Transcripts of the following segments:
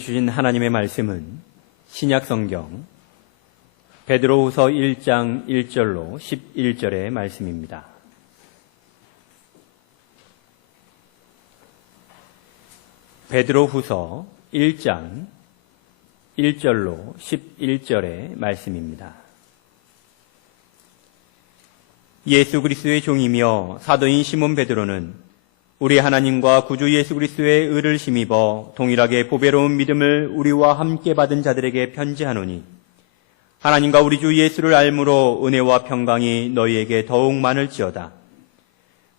주신 하나님의 말씀은 신약성경 베드로후서 1장 1절로 11절의 말씀입니다. 베드로후서 1장 1절로 11절의 말씀입니다. 예수 그리스도의 종이며 사도인 시몬 베드로는 우리 하나님과 구주 예수 그리스도의 의를 힘입어 동일하게 보배로운 믿음을 우리와 함께 받은 자들에게 편지하노니 하나님과 우리 주 예수를 알므로 은혜와 평강이 너희에게 더욱 많을지어다.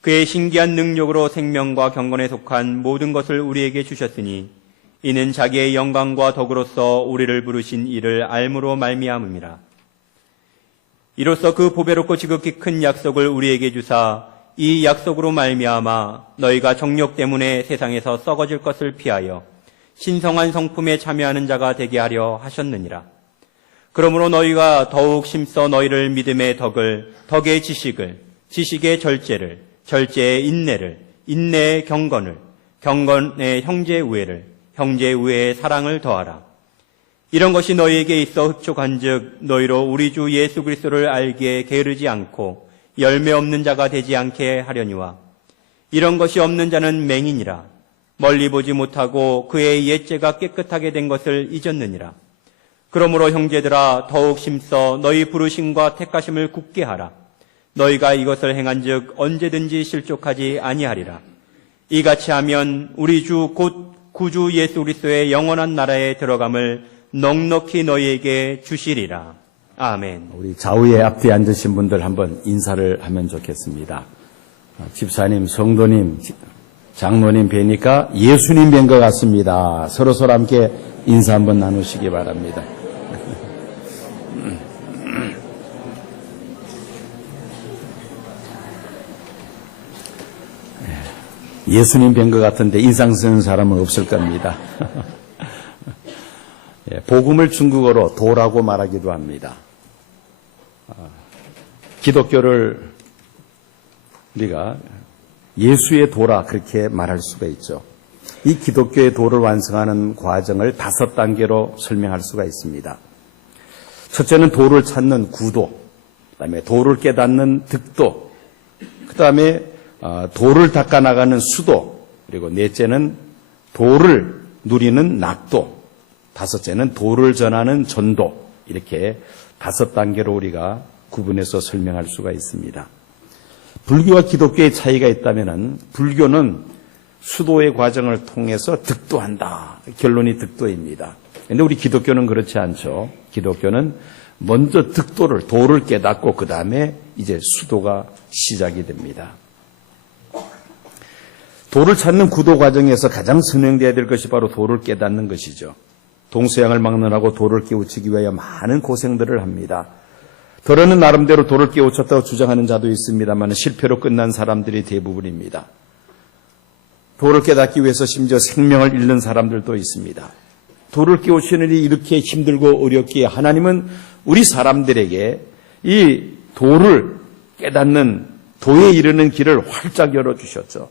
그의 신기한 능력으로 생명과 경건에 속한 모든 것을 우리에게 주셨으니 이는 자기의 영광과 덕으로서 우리를 부르신 이를 알므로 말미암음이라. 이로써 그 보배롭고 지극히 큰 약속을 우리에게 주사 이 약속으로 말미암아 너희가 정욕 때문에 세상에서 썩어질 것을 피하여 신성한 성품에 참여하는 자가 되게 하려 하셨느니라. 그러므로 너희가 더욱 힘써 너희를 믿음의 덕을, 덕의 지식을, 지식의 절제를, 절제의 인내를, 인내의 경건을, 경건의 형제 우애를, 형제 우애의 사랑을 더하라. 이런 것이 너희에게 있어 흡족한즉 너희로 우리 주 예수 그리스도를 알기에 게으르지 않고 열매 없는 자가 되지 않게 하려니와 이런 것이 없는 자는 맹인이라. 멀리 보지 못하고 그의 옛죄가 깨끗하게 된 것을 잊었느니라. 그러므로 형제들아 더욱 힘써 너희 부르심과 택하심을 굳게 하라. 너희가 이것을 행한즉 언제든지 실족하지 아니하리라. 이같이 하면 우리 주 곧 구주 예수 그리스도의 영원한 나라에 들어감을 넉넉히 너희에게 주시리라. 아멘. 우리 좌우에 앞뒤에 앉으신 분들 한번 인사를 하면 좋겠습니다. 집사님, 성도님, 장로님 뵈니까 예수님 뵌 것 같습니다. 서로 함께 인사 한번 나누시기 바랍니다. 예수님 뵌 것 같은데 인상 쓰는 사람은 없을 겁니다. 복음을 중국어로 도라고 말하기도 합니다. 기독교를 우리가 예수의 도라 그렇게 말할 수가 있죠. 이 기독교의 도를 완성하는 과정을 5단계로 설명할 수가 있습니다. 첫째는 도를 찾는 구도, 그다음에 도를 깨닫는 득도, 그다음에 도를 닦아나가는 수도, 그리고 넷째는 도를 누리는 낙도, 다섯째는 도를 전하는 전도, 이렇게 5단계로 우리가 구분해서 설명할 수가 있습니다. 불교와 기독교의 차이가 있다면 불교는 수도의 과정을 통해서 득도한다. 결론이 득도입니다. 그런데 우리 기독교는 그렇지 않죠. 기독교는 먼저 득도를, 도를 깨닫고 그 다음에 이제 수도가 시작이 됩니다. 도를 찾는 구도 과정에서 가장 선행되어야 될 것이 바로 도를 깨닫는 것이죠. 동서양을 막론하고 도를 깨우치기 위하여 많은 고생들을 합니다. 더러는 나름대로 도를 깨우쳤다고 주장하는 자도 있습니다만 실패로 끝난 사람들이 대부분입니다. 도를 깨닫기 위해서 심지어 생명을 잃는 사람들도 있습니다. 도를 깨우치는 일이 이렇게 힘들고 어렵기에 하나님은 우리 사람들에게 이 도를 깨닫는, 도에 이르는 길을 활짝 열어주셨죠.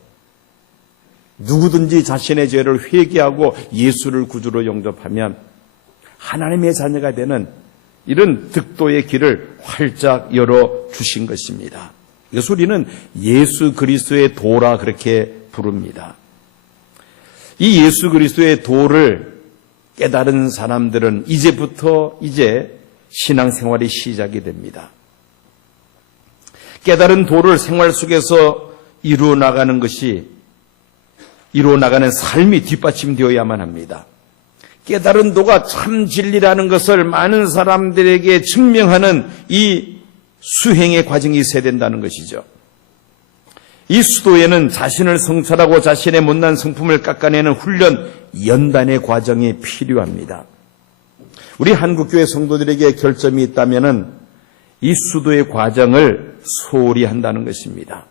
누구든지 자신의 죄를 회개하고 예수를 구주로 영접하면 하나님의 자녀가 되는 이런 득도의 길을 활짝 열어주신 것입니다. 이것을 우리는 예수 그리스도의 도라 그렇게 부릅니다. 이 예수 그리스도의 도를 깨달은 사람들은 이제부터 신앙생활이 시작이 됩니다. 깨달은 도를 생활 속에서 이루어 나가는 삶이 뒷받침되어야만 합니다. 깨달은 도가 참 진리라는 것을 많은 사람들에게 증명하는 이 수행의 과정이 있어야 된다는 것이죠. 이 수도에는 자신을 성찰하고 자신의 못난 성품을 깎아내는 훈련, 연단의 과정이 필요합니다. 우리 한국교회 성도들에게 결점이 있다면 이 수도의 과정을 소홀히 한다는 것입니다.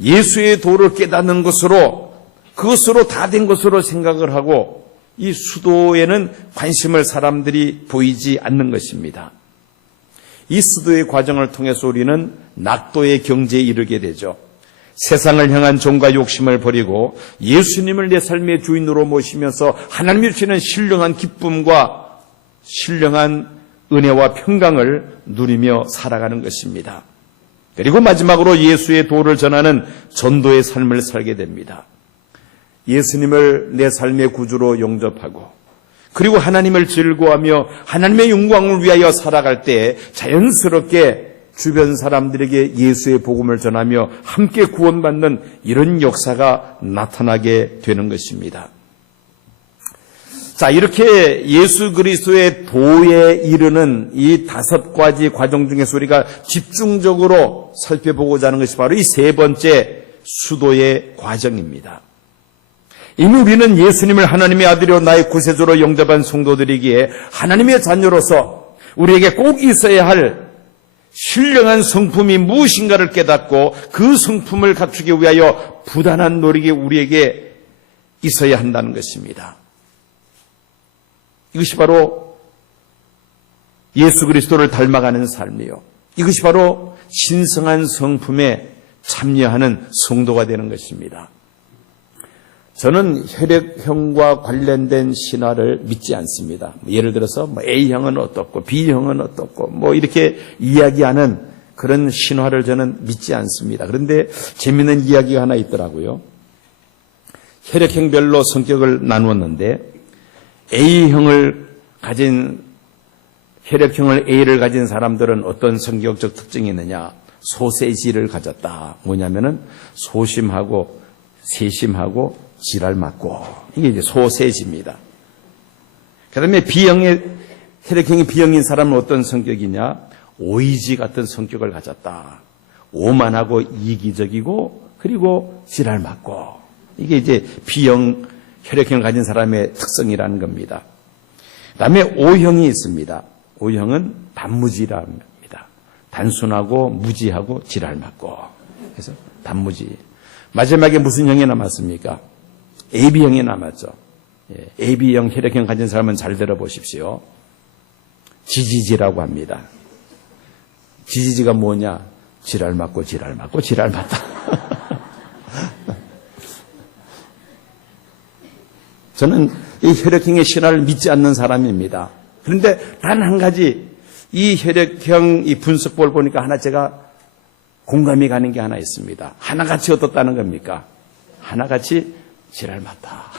예수의 도를 깨닫는 것으로, 그것으로 다 된 것으로 생각을 하고 이 수도에는 관심을 사람들이 보이지 않는 것입니다. 이 수도의 과정을 통해서 우리는 낙도의 경지에 이르게 되죠. 세상을 향한 종과 욕심을 버리고 예수님을 내 삶의 주인으로 모시면서 하나님이 주시는 신령한 기쁨과 신령한 은혜와 평강을 누리며 살아가는 것입니다. 그리고 마지막으로 예수의 도를 전하는 전도의 삶을 살게 됩니다. 예수님을 내 삶의 구주로 영접하고 그리고 하나님을 즐거워하며 하나님의 영광을 위하여 살아갈 때 자연스럽게 주변 사람들에게 예수의 복음을 전하며 함께 구원받는 이런 역사가 나타나게 되는 것입니다. 자, 이렇게 예수 그리스도의 도에 이르는 이 5가지 과정 중에서 우리가 집중적으로 살펴보고자 하는 것이 바로 이 3번째 수도의 과정입니다. 이미 우리는 예수님을 하나님의 아들이요 나의 구세주로 영접한 성도들이기에 하나님의 자녀로서 우리에게 꼭 있어야 할 신령한 성품이 무엇인가를 깨닫고 그 성품을 갖추기 위하여 부단한 노력이 우리에게 있어야 한다는 것입니다. 이것이 바로 예수 그리스도를 닮아가는 삶이요. 이것이 바로 신성한 성품에 참여하는 성도가 되는 것입니다. 저는 혈액형과 관련된 신화를 믿지 않습니다. 예를 들어서 A형은 어떻고 B형은 어떻고 이렇게 이야기하는 그런 신화를 저는 믿지 않습니다. 그런데 재미있는 이야기가 하나 있더라고요. 혈액형별로 성격을 나누었는데 A형을 가진 혈액형을 A를 가진 사람들은 어떤 성격적 특징이 있느냐? 소세지를 가졌다. 뭐냐면은 소심하고 세심하고 지랄 맞고 이게 이제 소세지입니다. 그다음에 B형의 혈액형이 B형인 사람은 어떤 성격이냐? 오이지 같은 성격을 가졌다. 오만하고 이기적이고 그리고 지랄 맞고 이게 이제 B형 혈액형을 가진 사람의 특성이라는 겁니다. 그다음에 O형이 있습니다. O형은 단무지랍니다. 단순하고 무지하고 지랄 맞고 그래서 단무지. 마지막에 무슨 형이 남았습니까? AB형이 남았죠. AB형 혈액형 가진 사람은 잘 들어보십시오. 지지지라고 합니다. 지지지가 뭐냐? 지랄 맞고 지랄 맞고 지랄 맞다. 저는 이 혈액형의 신화를 믿지 않는 사람입니다. 그런데 단 한 가지 이 혈액형 이 분석법을 보니까 하나 제가 공감이 가는 게 하나 있습니다. 하나같이 어떻다는 겁니까? 하나같이 지랄 맞다.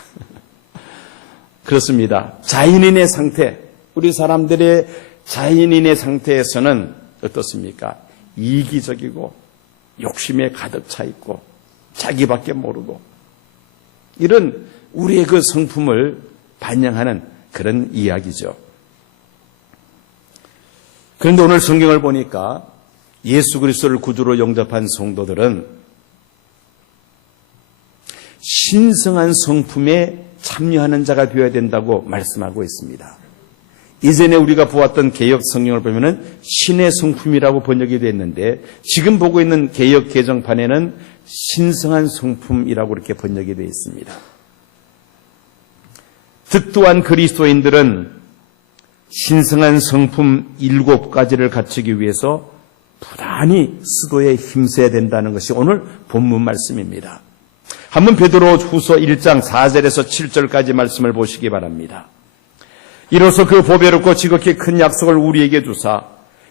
그렇습니다. 자연인의 상태, 우리 사람들의 자연인의 상태에서는 어떻습니까? 이기적이고 욕심에 가득 차 있고 자기밖에 모르고 이런 우리의 그 성품을 반영하는 그런 이야기죠. 그런데 오늘 성경을 보니까 예수 그리스도를 구주로 영접한 성도들은 신성한 성품에 참여하는 자가 되어야 된다고 말씀하고 있습니다. 이전에 우리가 보았던 개역 성경을 보면은 신의 성품이라고 번역이 되어 있는데 지금 보고 있는 개역 개정판에는 신성한 성품이라고 이렇게 번역이 되어 있습니다. 득도한 그리스도인들은 신성한 성품 7가지를 갖추기 위해서 부단히 수도에 힘써야 된다는 것이 오늘 본문 말씀입니다. 한번 베드로후서 1장 4절에서 7절까지 말씀을 보시기 바랍니다. 이로써 그 보배롭고 지극히 큰 약속을 우리에게 주사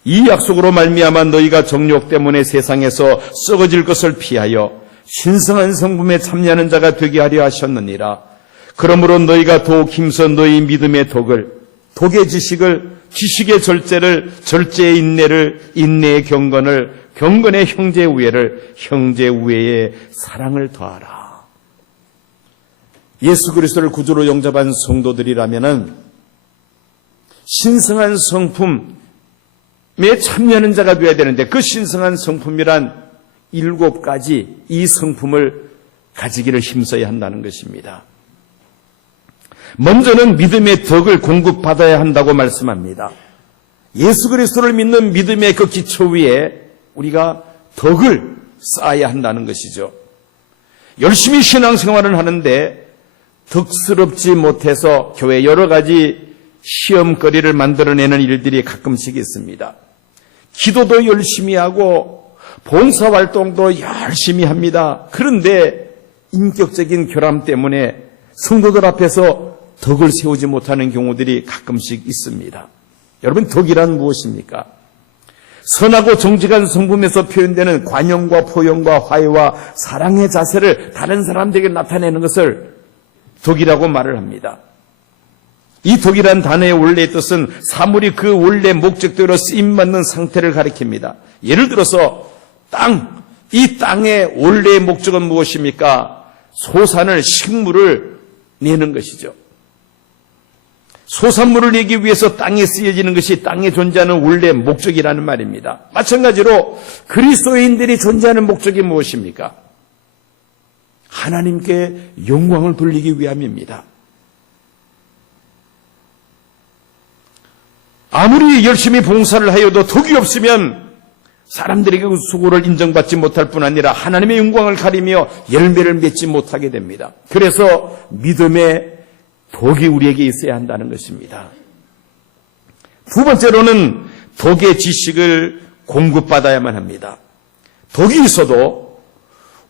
이 약속으로 말미암아 너희가 정욕 때문에 세상에서 썩어질 것을 피하여 신성한 성품에 참여하는 자가 되게 하려 하셨느니라. 그러므로 너희가 더욱 힘써 너희 믿음의 독의 지식의 절제를, 절제의 인내를, 인내의 경건을, 경건의 형제 우애를, 형제 우애의 사랑을 더하라. 예수 그리스도를 구주로 영접한 성도들이라면은 신성한 성품에 참여하는 자가 되어야 되는데 그 신성한 성품이란 7가지 이 성품을 가지기를 힘써야 한다는 것입니다. 먼저는 믿음의 덕을 공급받아야 한다고 말씀합니다. 예수 그리스도를 믿는 믿음의 그 기초 위에 우리가 덕을 쌓아야 한다는 것이죠. 열심히 신앙생활을 하는데 덕스럽지 못해서 교회 여러 가지 시험거리를 만들어내는 일들이 가끔씩 있습니다. 기도도 열심히 하고 봉사활동도 열심히 합니다. 그런데 인격적인 결함 때문에 성도들 앞에서 덕을 세우지 못하는 경우들이 가끔씩 있습니다. 여러분, 덕이란 무엇입니까? 선하고 정직한 성품에서 표현되는 관용과 포용과 화해와 사랑의 자세를 다른 사람들에게 나타내는 것을 덕이라고 말을 합니다. 이 덕이란 단어의 원래의 뜻은 사물이 그 원래 목적대로 쓰임받는 상태를 가리킵니다. 예를 들어서 이 땅의 원래의 목적은 무엇입니까? 소산을, 식물을 내는 것이죠. 소산물을 내기 위해서 땅에 쓰여지는 것이 땅에 존재하는 원래 목적이라는 말입니다. 마찬가지로 그리스도인들이 존재하는 목적이 무엇입니까? 하나님께 영광을 돌리기 위함입니다. 아무리 열심히 봉사를 하여도 덕이 없으면 사람들에게 그 수고를 인정받지 못할 뿐 아니라 하나님의 영광을 가리며 열매를 맺지 못하게 됩니다. 그래서 믿음의 덕이 우리에게 있어야 한다는 것입니다. 두 번째로는 덕의 지식을 공급받아야만 합니다. 덕이 있어도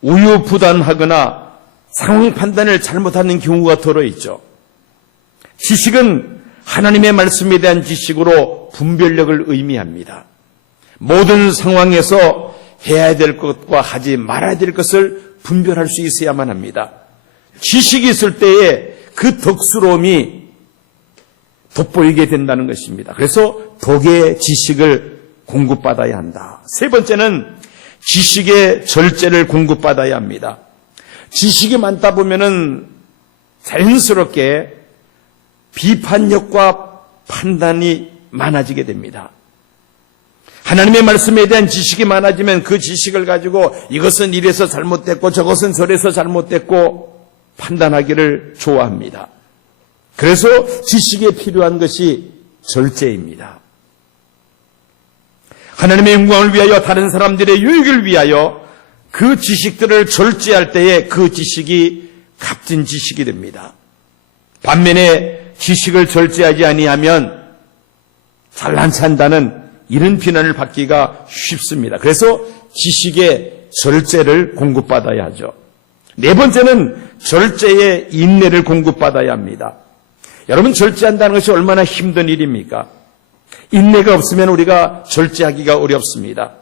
우유부단하거나 상황 판단을 잘못하는 경우가 들어있죠. 지식은 하나님의 말씀에 대한 지식으로 분별력을 의미합니다. 모든 상황에서 해야 될 것과 하지 말아야 될 것을 분별할 수 있어야만 합니다. 지식이 있을 때에 그 덕스러움이 돋보이게 된다는 것입니다. 그래서 덕의 지식을 공급받아야 한다. 세 번째는 지식의 절제를 공급받아야 합니다. 지식이 많다 보면은 자연스럽게 비판력과 판단이 많아지게 됩니다. 하나님의 말씀에 대한 지식이 많아지면 그 지식을 가지고 이것은 이래서 잘못됐고 저것은 저래서 잘못됐고 판단하기를 좋아합니다. 그래서 지식에 필요한 것이 절제입니다. 하나님의 영광을 위하여 다른 사람들의 유익을 위하여 그 지식들을 절제할 때에 그 지식이 값진 지식이 됩니다. 반면에 지식을 절제하지 아니하면 잘난치 한다는 이런 비난을 받기가 쉽습니다. 그래서 지식의 절제를 공급받아야 하죠. 네 번째는 절제의 인내를 공급받아야 합니다. 여러분, 절제한다는 것이 얼마나 힘든 일입니까? 인내가 없으면 우리가 절제하기가 어렵습니다.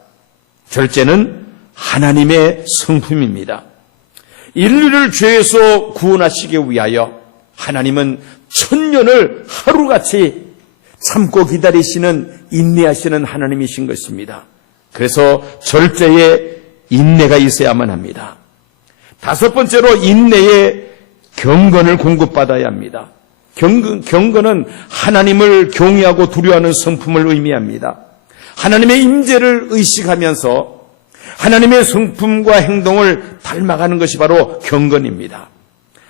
절제는 하나님의 성품입니다. 인류를 죄에서 구원하시기 위하여 하나님은 천년을 하루같이 참고 기다리시는 인내하시는 하나님이신 것입니다. 그래서 절제에 인내가 있어야만 합니다. 다섯 번째로 인내에 경건을 공급받아야 합니다. 경건은 하나님을 경외하고 두려워하는 성품을 의미합니다. 하나님의 임재를 의식하면서 하나님의 성품과 행동을 닮아가는 것이 바로 경건입니다.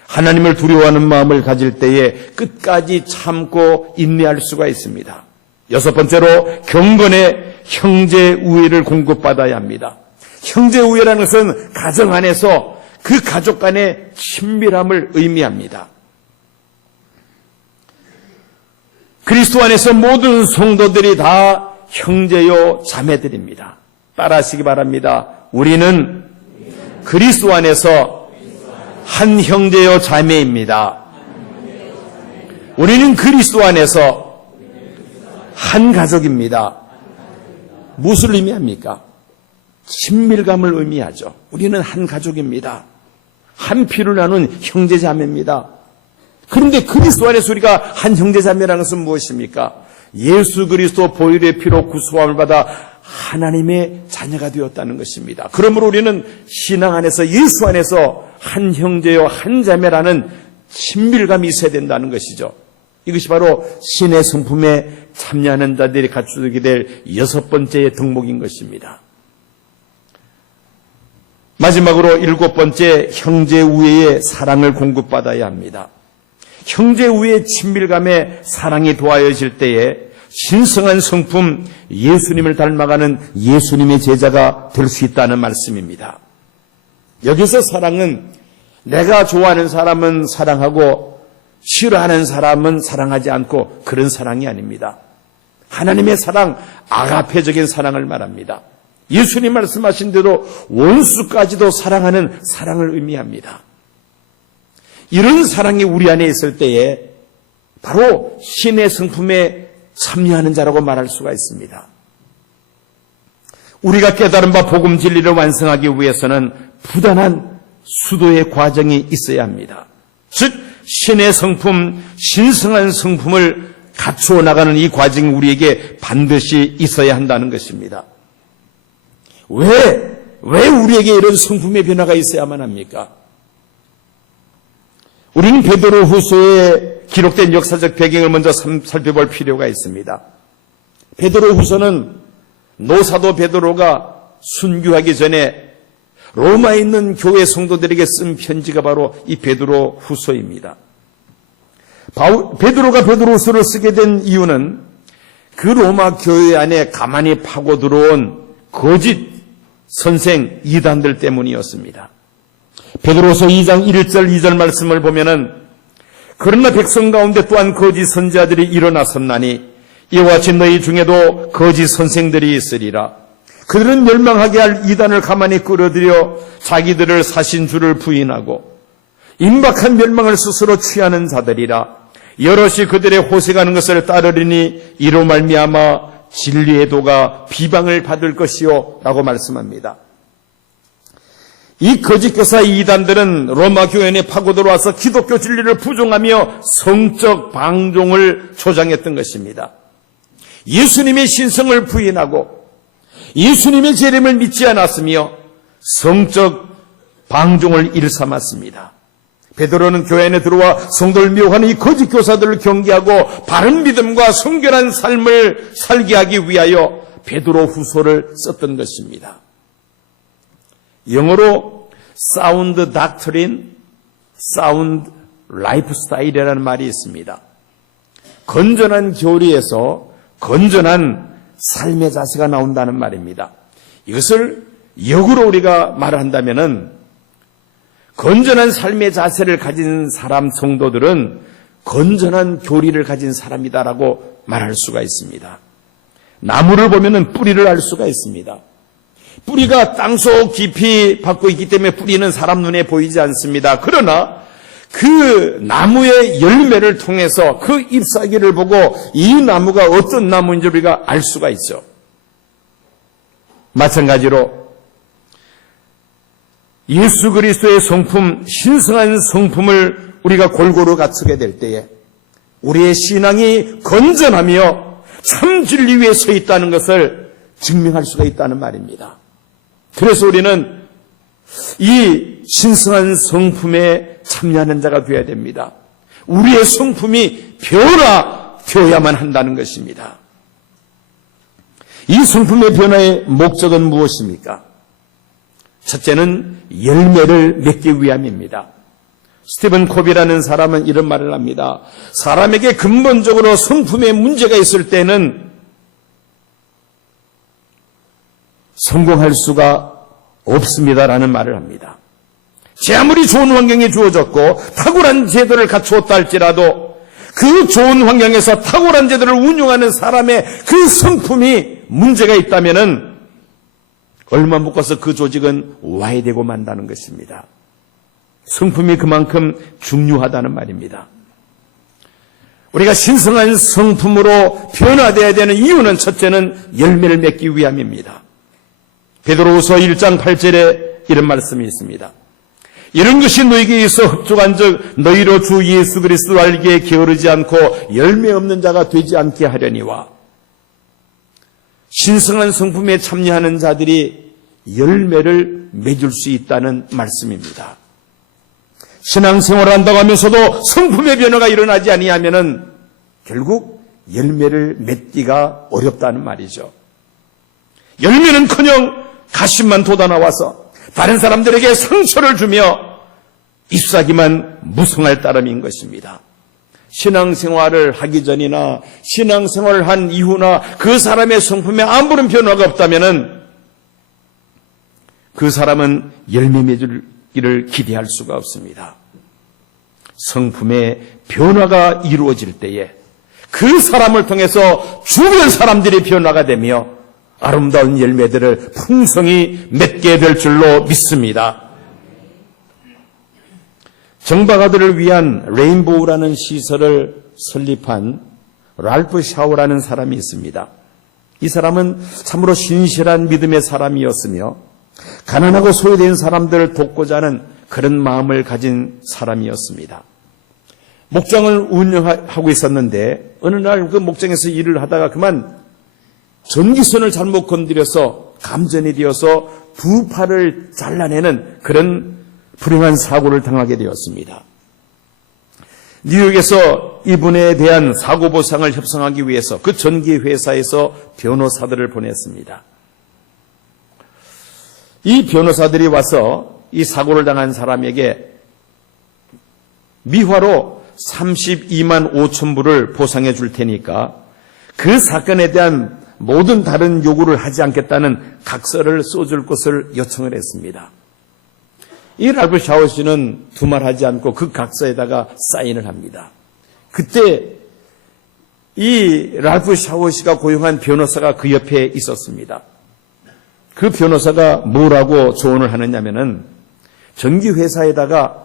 하나님을 두려워하는 마음을 가질 때에 끝까지 참고 인내할 수가 있습니다. 여섯 번째로 경건의 형제 우애를 공급받아야 합니다. 형제 우애라는 것은 가정 안에서 그 가족 간의 친밀함을 의미합니다. 그리스도 안에서 모든 성도들이 다 형제요 자매들입니다. 따라하시기 바랍니다. 우리는 그리스도 안에서 한 형제요 자매입니다. 우리는 그리스도 안에서 한 가족입니다. 무엇을 의미합니까? 친밀감을 의미하죠. 우리는 한 가족입니다. 한 피를 나눈 형제 자매입니다. 그런데 그리스도 안에서 우리가 한 형제 자매라는 것은 무엇입니까? 예수 그리스도 보혈의 피로 구속함을 받아 하나님의 자녀가 되었다는 것입니다. 그러므로 우리는 신앙 안에서 예수 안에서 한 형제요 한 자매라는 친밀감이 있어야 된다는 것이죠. 이것이 바로 신의 성품에 참여하는 자들이 갖추게 될 여섯 번째의 덕목인 것입니다. 마지막으로 일곱 번째, 형제 우애의 사랑을 공급받아야 합니다. 형제 우애의 친밀감에 사랑이 도와여질 때에 신성한 성품 예수님을 닮아가는 예수님의 제자가 될 수 있다는 말씀입니다. 여기서 사랑은 내가 좋아하는 사람은 사랑하고 싫어하는 사람은 사랑하지 않고 그런 사랑이 아닙니다. 하나님의 사랑, 아가페적인 사랑을 말합니다. 예수님 말씀하신 대로 원수까지도 사랑하는 사랑을 의미합니다. 이런 사랑이 우리 안에 있을 때에 바로 신의 성품에 참여하는 자라고 말할 수가 있습니다. 우리가 깨달은 바 복음 진리를 완성하기 위해서는 부단한 수도의 과정이 있어야 합니다. 즉 신의 성품, 신성한 성품을 갖추어 나가는 이 과정이 우리에게 반드시 있어야 한다는 것입니다. 왜 우리에게 이런 성품의 변화가 있어야만 합니까? 우리는 베드로후서에 기록된 역사적 배경을 먼저 살펴볼 필요가 있습니다. 베드로후서는 노사도 베드로가 순교하기 전에 로마에 있는 교회 성도들에게 쓴 편지가 바로 이 베드로후서입니다. 베드로가 베드로후서를 쓰게 된 이유는 그 로마 교회 안에 가만히 파고 들어온 거짓 선생 이단들 때문이었습니다. 베드로후서 2장 1절 2절 말씀을 보면은 그러나 백성 가운데 또한 거짓 선지자들이 일어났었나니 이와 같이 너희 중에도 거짓 선생들이 있으리라. 그들은 멸망하게 할 이단을 가만히 끌어들여 자기들을 사신 주를 부인하고 임박한 멸망을 스스로 취하는 자들이라. 여럿이 그들의 호색하는 것을 따르리니 이로 말미암아 진리의 도가 비방을 받을 것이요 라고 말씀합니다. 이 거짓 교사 이단들은 로마 교회에 파고 들어와서 기독교 진리를 부정하며 성적 방종을 조장했던 것입니다. 예수님의 신성을 부인하고 예수님의 재림을 믿지 않았으며 성적 방종을 일삼았습니다. 베드로는 교회 안에 들어와 성도를 미혹하는 이 거짓 교사들을 경계하고 바른 믿음과 성결한 삶을 살게 하기 위하여 베드로후서를 썼던 것입니다. 영어로 사운드 닥트린, 사운드 라이프스타일이라는 말이 있습니다. 건전한 교리에서 건전한 삶의 자세가 나온다는 말입니다. 이것을 역으로 우리가 말한다면은 건전한 삶의 자세를 가진 사람 성도들은 건전한 교리를 가진 사람이다라고 말할 수가 있습니다. 나무를 보면은 뿌리를 알 수가 있습니다. 뿌리가 땅속 깊이 박고 있기 때문에 뿌리는 사람 눈에 보이지 않습니다. 그러나 그 나무의 열매를 통해서 그 잎사귀를 보고 이 나무가 어떤 나무인지 우리가 알 수가 있죠. 마찬가지로 예수 그리스도의 성품, 신성한 성품을 우리가 골고루 갖추게 될 때에 우리의 신앙이 건전하며 참 진리 위에 서 있다는 것을 증명할 수가 있다는 말입니다. 그래서 우리는 이 신성한 성품에 참여하는 자가 되어야 됩니다. 우리의 성품이 변화되어야만 한다는 것입니다. 이 성품의 변화의 목적은 무엇입니까? 첫째는 열매를 맺기 위함입니다. 스티븐 콥이라는 사람은 이런 말을 합니다. 사람에게 근본적으로 성품에 문제가 있을 때는 성공할 수가 없습니다라는 말을 합니다. 제 아무리 좋은 환경이 주어졌고 탁월한 제도를 갖추었다 할지라도 그 좋은 환경에서 탁월한 제도를 운용하는 사람의 그 성품이 문제가 있다면은 얼마 못 가서 그 조직은 와해되고 만다는 것입니다. 성품이 그만큼 중요하다는 말입니다. 우리가 신성한 성품으로 변화되어야 되는 이유는 첫째는 열매를 맺기 위함입니다. 베드로후서 1장 8절에 이런 말씀이 있습니다. 이런 것이 너에게 있어 흡족한 적 너희로 주 예수 그리스도를 알기에 게으르지 않고 열매 없는 자가 되지 않게 하려니와. 신성한 성품에 참여하는 자들이 열매를 맺을 수 있다는 말씀입니다. 신앙생활을 한다고 하면서도 성품의 변화가 일어나지 아니하면은 결국 열매를 맺기가 어렵다는 말이죠. 열매는커녕 가심만 돋아나와서 다른 사람들에게 상처를 주며 잎사귀만 무성할 따름인 것입니다. 신앙생활을 하기 전이나 신앙생활을 한 이후나 그 사람의 성품에 아무런 변화가 없다면은 그 사람은 열매 맺기를 기대할 수가 없습니다. 성품의 변화가 이루어질 때에 그 사람을 통해서 주변 사람들이 변화가 되며 아름다운 열매들을 풍성히 맺게 될 줄로 믿습니다. 정박아들을 위한 레인보우라는 시설을 설립한 랄프 샤오라는 사람이 있습니다. 이 사람은 참으로 신실한 믿음의 사람이었으며 가난하고 소외된 사람들을 돕고자 하는 그런 마음을 가진 사람이었습니다. 목장을 운영하고 있었는데 어느 날 그 목장에서 일을 하다가 그만 전기선을 잘못 건드려서 감전이 되어서 두 팔을 잘라내는 그런 불행한 사고를 당하게 되었습니다. 뉴욕에서 이분에 대한 사고보상을 협상하기 위해서 그 전기회사에서 변호사들을 보냈습니다. 이 변호사들이 와서 이 사고를 당한 사람에게 미화로 32만 5천 불을 보상해 줄 테니까 그 사건에 대한 모든 다른 요구를 하지 않겠다는 각서를 써줄 것을 요청을 했습니다. 이 랄프 샤오 씨는 두말하지 않고 그 각서에다가 사인을 합니다. 그때 이 랄프 샤오 씨가 고용한 변호사가 그 옆에 있었습니다. 그 변호사가 뭐라고 조언을 하느냐면은 전기회사에다가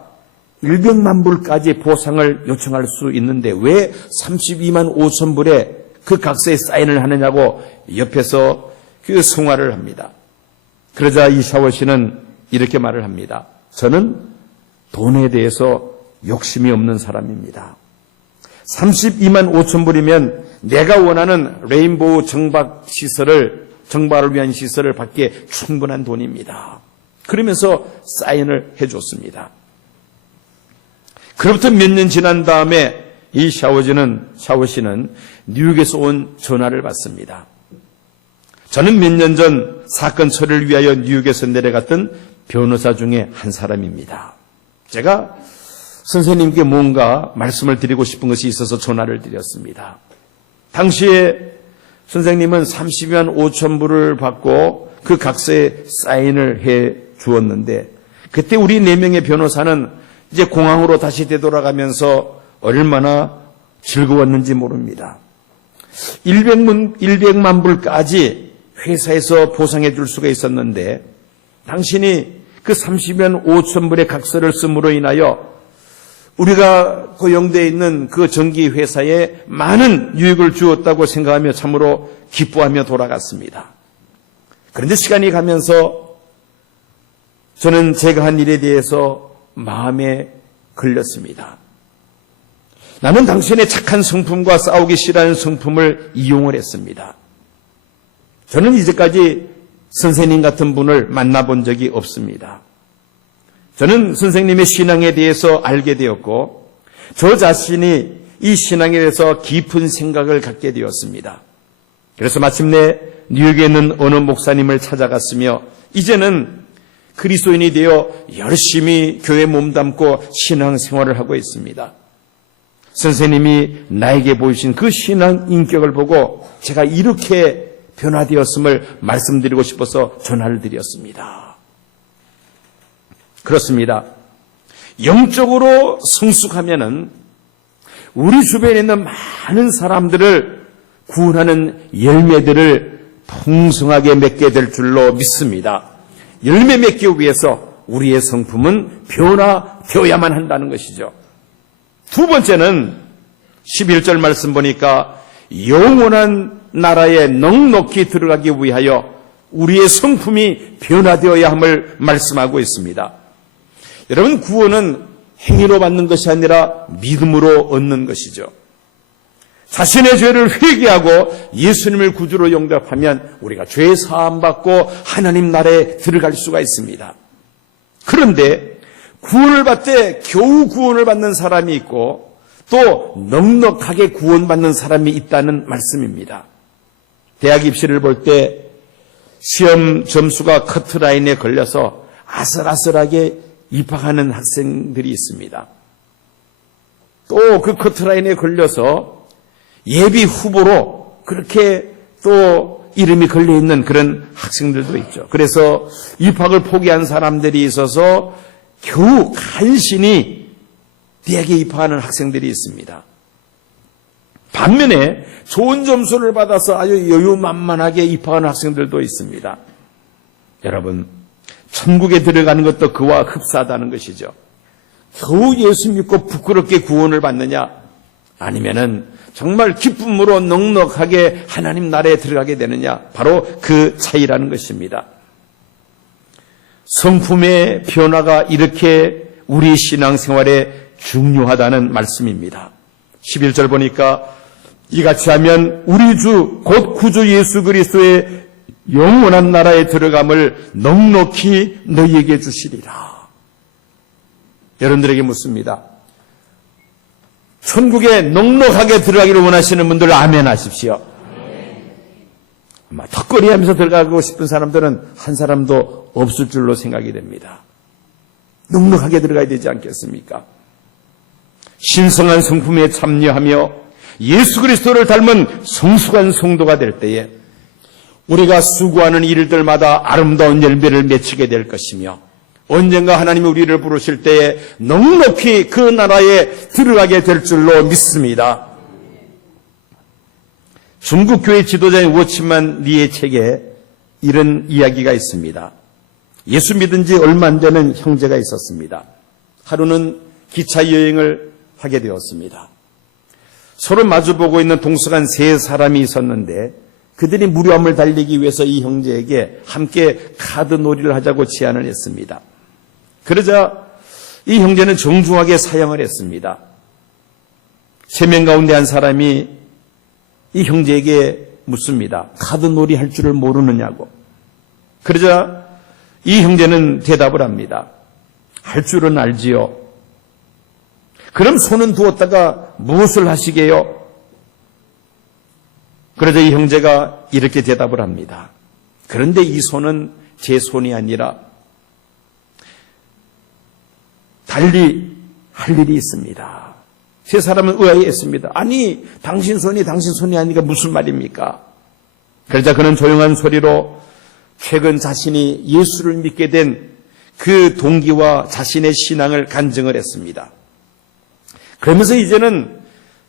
100만 불까지 보상을 요청할 수 있는데 왜 32만 5천 불에 그 각서에 사인을 하느냐고 옆에서 그 성화를 합니다. 그러자 이 샤오 씨는 이렇게 말을 합니다. 저는 돈에 대해서 욕심이 없는 사람입니다. 32만 5천 불이면 내가 원하는 레인보우 정박을 위한 시설을 받기에 충분한 돈입니다. 그러면서 사인을 해줬습니다. 그로부터 몇 년 지난 다음에 이 샤오 씨는 뉴욕에서 온 전화를 받습니다. 저는 몇 년 전 사건 처리를 위하여 뉴욕에서 내려갔던 변호사 중에 한 사람입니다. 제가 선생님께 뭔가 말씀을 드리고 싶은 것이 있어서 전화를 드렸습니다. 당시에 선생님은 30만 5천 불을 받고 그 각서에 사인을 해 주었는데 그때 우리 4명의 변호사는 이제 공항으로 다시 되돌아가면서 얼마나 즐거웠는지 모릅니다. 100만 불까지 회사에서 보상해 줄 수가 있었는데 당신이 그 30만 5천 불의 각서를 씀으로 인하여 우리가 고용되어 있는 그 전기회사에 많은 유익을 주었다고 생각하며 참으로 기뻐하며 돌아갔습니다. 그런데 시간이 가면서 저는 제가 한 일에 대해서 마음에 걸렸습니다. 나는 당신의 착한 성품과 싸우기 싫어하는 성품을 이용을 했습니다. 저는 이제까지 선생님 같은 분을 만나본 적이 없습니다. 저는 선생님의 신앙에 대해서 알게 되었고 저 자신이 이 신앙에 대해서 깊은 생각을 갖게 되었습니다. 그래서 마침내 뉴욕에 있는 어느 목사님을 찾아갔으며 이제는 그리스도인이 되어 열심히 교회에 몸담고 신앙생활을 하고 있습니다. 선생님이 나에게 보이신 그 신앙 인격을 보고 제가 이렇게 변화되었음을 말씀드리고 싶어서 전화를 드렸습니다. 그렇습니다. 영적으로 성숙하면은 우리 주변에 있는 많은 사람들을 구원하는 열매들을 풍성하게 맺게 될 줄로 믿습니다. 열매 맺기 위해서 우리의 성품은 변화되어야만 한다는 것이죠. 두 번째는 11절 말씀 보니까 영원한 나라에 넉넉히 들어가기 위하여 우리의 성품이 변화되어야 함을 말씀하고 있습니다. 여러분, 구원은 행위로 받는 것이 아니라 믿음으로 얻는 것이죠. 자신의 죄를 회개하고 예수님을 구주로 영접하면 우리가 죄 사함 받고 하나님 나라에 들어갈 수가 있습니다. 그런데 구원을 받되 겨우 구원을 받는 사람이 있고 또 넉넉하게 구원받는 사람이 있다는 말씀입니다. 대학 입시를 볼 때 시험 점수가 커트라인에 걸려서 아슬아슬하게 입학하는 학생들이 있습니다. 또 그 커트라인에 걸려서 예비 후보로 그렇게 또 이름이 걸려있는 그런 학생들도 있죠. 그래서 입학을 포기한 사람들이 있어서 겨우 간신히 대학에 입학하는 학생들이 있습니다. 반면에 좋은 점수를 받아서 아주 여유만만하게 입학하는 학생들도 있습니다. 여러분, 천국에 들어가는 것도 그와 흡사하다는 것이죠. 겨우 예수 믿고 부끄럽게 구원을 받느냐, 아니면은 정말 기쁨으로 넉넉하게 하나님 나라에 들어가게 되느냐, 바로 그 차이라는 것입니다. 성품의 변화가 이렇게 우리 신앙생활에 중요하다는 말씀입니다. 11절 보니까 이같이 하면 우리 주 곧 구주 예수 그리스도의 영원한 나라에 들어감을 넉넉히 너희에게 주시리라. 여러분들에게 묻습니다. 천국에 넉넉하게 들어가기를 원하시는 분들 아멘 하십시오. 아마 턱걸이 하면서 들어가고 싶은 사람들은 한 사람도 없을 줄로 생각이 됩니다. 넉넉하게 들어가야 되지 않겠습니까? 신성한 성품에 참여하며 예수 그리스도를 닮은 성숙한 성도가 될 때에 우리가 수고하는 일들마다 아름다운 열매를 맺히게 될 것이며, 언젠가 하나님이 우리를 부르실 때에 넉넉히 그 나라에 들어가게 될 줄로 믿습니다. 중국 교회 지도자인 워치만 리의 책에 이런 이야기가 있습니다. 예수 믿은 지 얼마 안 되는 형제가 있었습니다. 하루는 기차 여행을 하게 되었습니다. 서로 마주보고 있는 동서간 세 사람이 있었는데 그들이 무료함을 달리기 위해서 이 형제에게 함께 카드 놀이를 하자고 제안을 했습니다. 그러자 이 형제는 정중하게 사양을 했습니다. 3명 가운데 한 사람이 이 형제에게 묻습니다. 카드 놀이 할 줄을 모르느냐고. 그러자 이 형제는 대답을 합니다. 할 줄은 알지요. 그럼 손은 두었다가 무엇을 하시게요? 그러자 이 형제가 이렇게 대답을 합니다. 그런데 이 손은 제 손이 아니라 달리 할 일이 있습니다. 세 사람은 의아해했습니다. 아니, 당신 손이 아니니까 무슨 말입니까? 그러자 그는 조용한 소리로 최근 자신이 예수를 믿게 된 그 동기와 자신의 신앙을 간증을 했습니다. 그러면서 이제는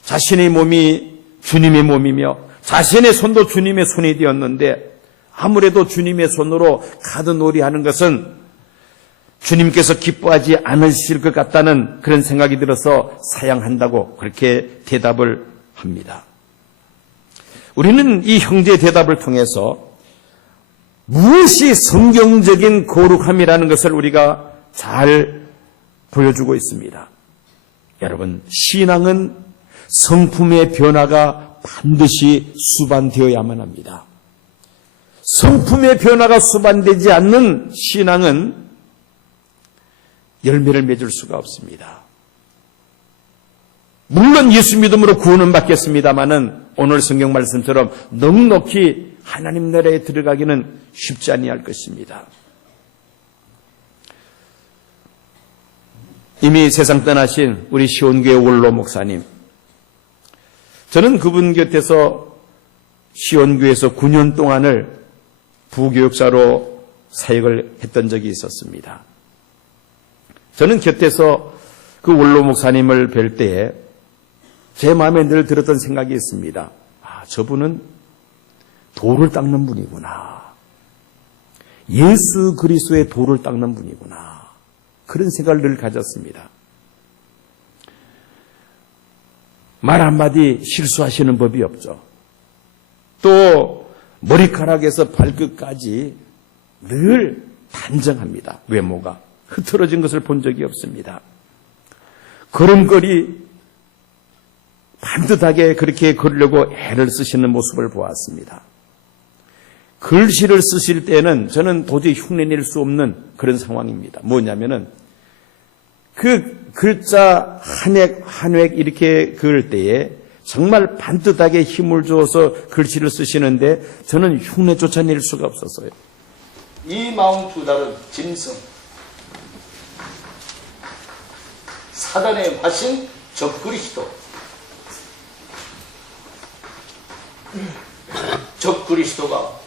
자신의 몸이 주님의 몸이며 자신의 손도 주님의 손이 되었는데 아무래도 주님의 손으로 카드 놀이 하는 것은 주님께서 기뻐하지 않으실 것 같다는 그런 생각이 들어서 사양한다고 그렇게 대답을 합니다. 우리는 이 형제의 대답을 통해서 무엇이 성경적인 거룩함이라는 것을 우리가 잘 보여주고 있습니다. 여러분, 신앙은 성품의 변화가 반드시 수반되어야만 합니다. 성품의 변화가 수반되지 않는 신앙은 열매를 맺을 수가 없습니다. 물론 예수 믿음으로 구원은 받겠습니다마는 오늘 성경 말씀처럼 넉넉히 하나님 나라에 들어가기는 쉽지 아니할 것입니다. 이미 세상 떠나신 우리 시온교회 원로 목사님, 저는 그분 곁에서 시온교회에서 9년 동안을 부교육사로 사역을 했던 적이 있었습니다. 저는 곁에서 그 원로 목사님을 뵐 때에 제 마음에 늘 들었던 생각이 있습니다. 아, 저분은 돌을 닦는 분이구나. 예수 그리스도의 돌을 닦는 분이구나. 그런 생각을 늘 가졌습니다. 말 한마디 실수하시는 법이 없죠. 또 머리카락에서 발끝까지 늘 단정합니다. 외모가 흐트러진 것을 본 적이 없습니다. 걸음걸이 반듯하게 그렇게 걸으려고 애를 쓰시는 모습을 보았습니다. 글씨를 쓰실 때는 저는 도저히 흉내낼 수 없는 그런 상황입니다. 뭐냐면은 그 글자 한 획 한 획 이렇게 그을 때에 정말 반듯하게 힘을 주어서 글씨를 쓰시는데 저는 흉내조차 낼 수가 없었어요. 이 마음 두 달은 짐승, 사단의 화신 적그리스도, 적그리스도가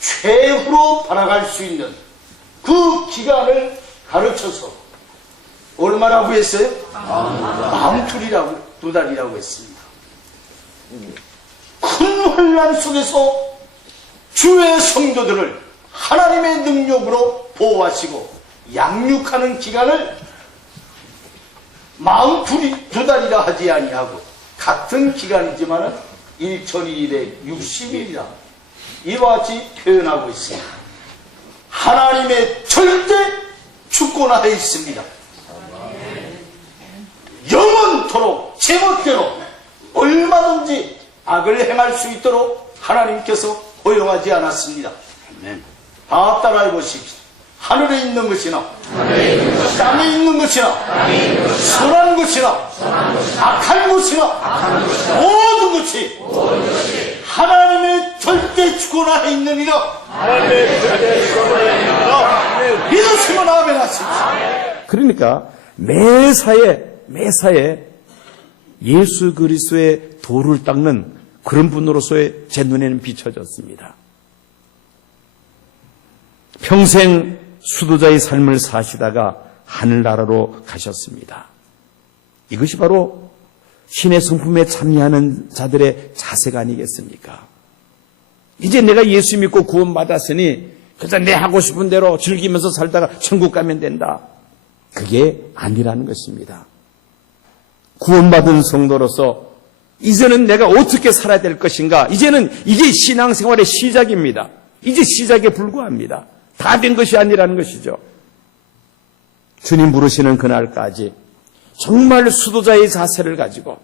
최후로 바라갈 수 있는 그 기간을 가르쳐서 얼마라고 했어요? 마음틀이라고, 두 달이라고 했습니다. 큰 환난 속에서 주의 성도들을 하나님의 능력으로 보호하시고 양육하는 기간을 마음 두 달이라 하지 아니하고 같은 기간이지만 1260일이라 이와 같이 표현하고 있습니다. 하나님의 절대 주권하에 있습니다. 영원토록 제멋대로 얼마든지 악을 행할 수 있도록 하나님께서 허용하지 않았습니다. 다 따라해 보십시오. 하늘에 있는 것이나 땅에 있는 것이나 선한 것이나 악한 것이나 모든 것이 하나님의 절대 주권 아래 있느니라. 믿으시면 아멘 하십시오. 그러니까 매사에 예수 그리스도의 도를 닦는 그런 분으로서의 제 눈에는 비춰졌습니다. 평생 수도자의 삶을 사시다가 하늘나라로 가셨습니다. 이것이 바로 신의 성품에 참여하는 자들의 자세가 아니겠습니까? 이제 내가 예수 믿고 구원받았으니 그저 내 하고 싶은 대로 즐기면서 살다가 천국 가면 된다. 그게 아니라는 것입니다. 구원받은 성도로서 이제는 내가 어떻게 살아야 될 것인가? 이게 신앙생활의 시작입니다. 이제 시작에 불과합니다. 다 된 것이 아니라는 것이죠. 주님 부르시는 그날까지 정말 수도자의 자세를 가지고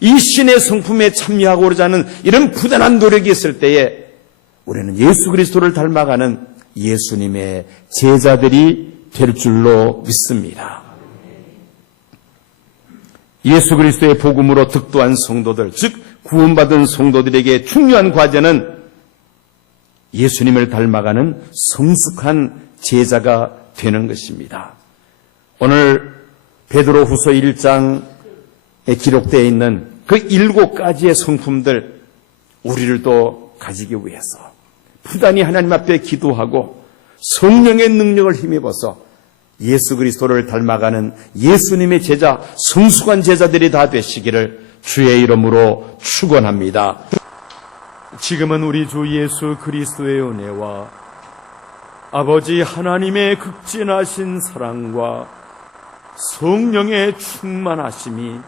이 신의 성품에 참여하고자 하는 이런 부단한 노력이 있을 때에 우리는 예수 그리스도를 닮아가는 예수님의 제자들이 될 줄로 믿습니다. 예수 그리스도의 복음으로 득도한 성도들, 즉 구원받은 성도들에게 중요한 과제는 예수님을 닮아가는 성숙한 제자가 되는 것입니다. 오늘 베드로후서 1장에 기록되어 있는 그 7가지의 성품들 우리를 또 가지기 위해서 부단히 하나님 앞에 기도하고 성령의 능력을 힘입어서 예수 그리스도를 닮아가는 예수님의 제자, 성숙한 제자들이 다 되시기를 주의 이름으로 축원합니다. 지금은 우리 주 예수 그리스도의 은혜와 아버지 하나님의 극진하신 사랑과 성령의 충만하심이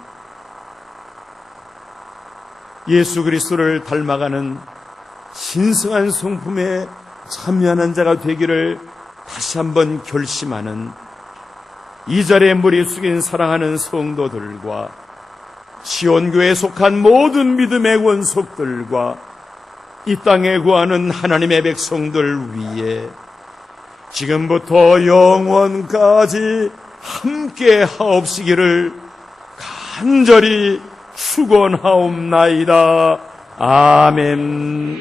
예수 그리스도를 닮아가는 신성한 성품에 참여하는 자가 되기를 다시 한번 결심하는 이 자리에 머리 숙인 사랑하는 성도들과 시온교회에 속한 모든 믿음의 원속들과 이 땅에 구하는 하나님의 백성들 위해 지금부터 영원까지 함께 하옵시기를 간절히 축원하옵나이다. 아멘.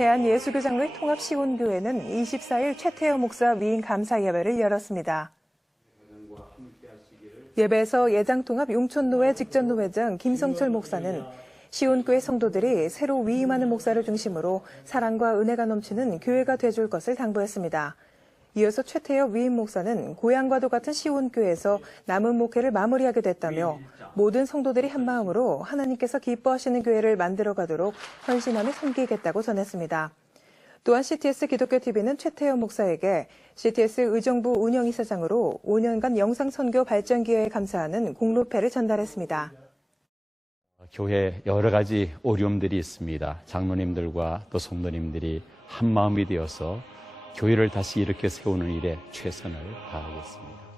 대한예수교장로회 통합시온교회는 24일 최태호 목사 위임 감사 예배를 열었습니다. 예배에서 예장통합 용천노회 직전노회장 김성철 목사는 시온교회 성도들이 새로 위임하는 목사를 중심으로 사랑과 은혜가 넘치는 교회가 되줄 것을 당부했습니다. 이어서 최태여 위임 목사는 고향과도 같은 시온교회에서 남은 목회를 마무리하게 됐다며 모든 성도들이 한마음으로 하나님께서 기뻐하시는 교회를 만들어가도록 헌신하며 섬기겠다고 전했습니다. 또한 CTS 기독교TV는 최태여 목사에게 CTS 의정부 운영이사장으로 5년간 영상선교 발전 기회에 감사하는 공로패를 전달했습니다. 교회 여러 가지 어려움들이 있습니다. 장로님들과 또 성도님들이 한 마음이 되어서 교회를 다시 이렇게 세우는 일에 최선을 다하겠습니다.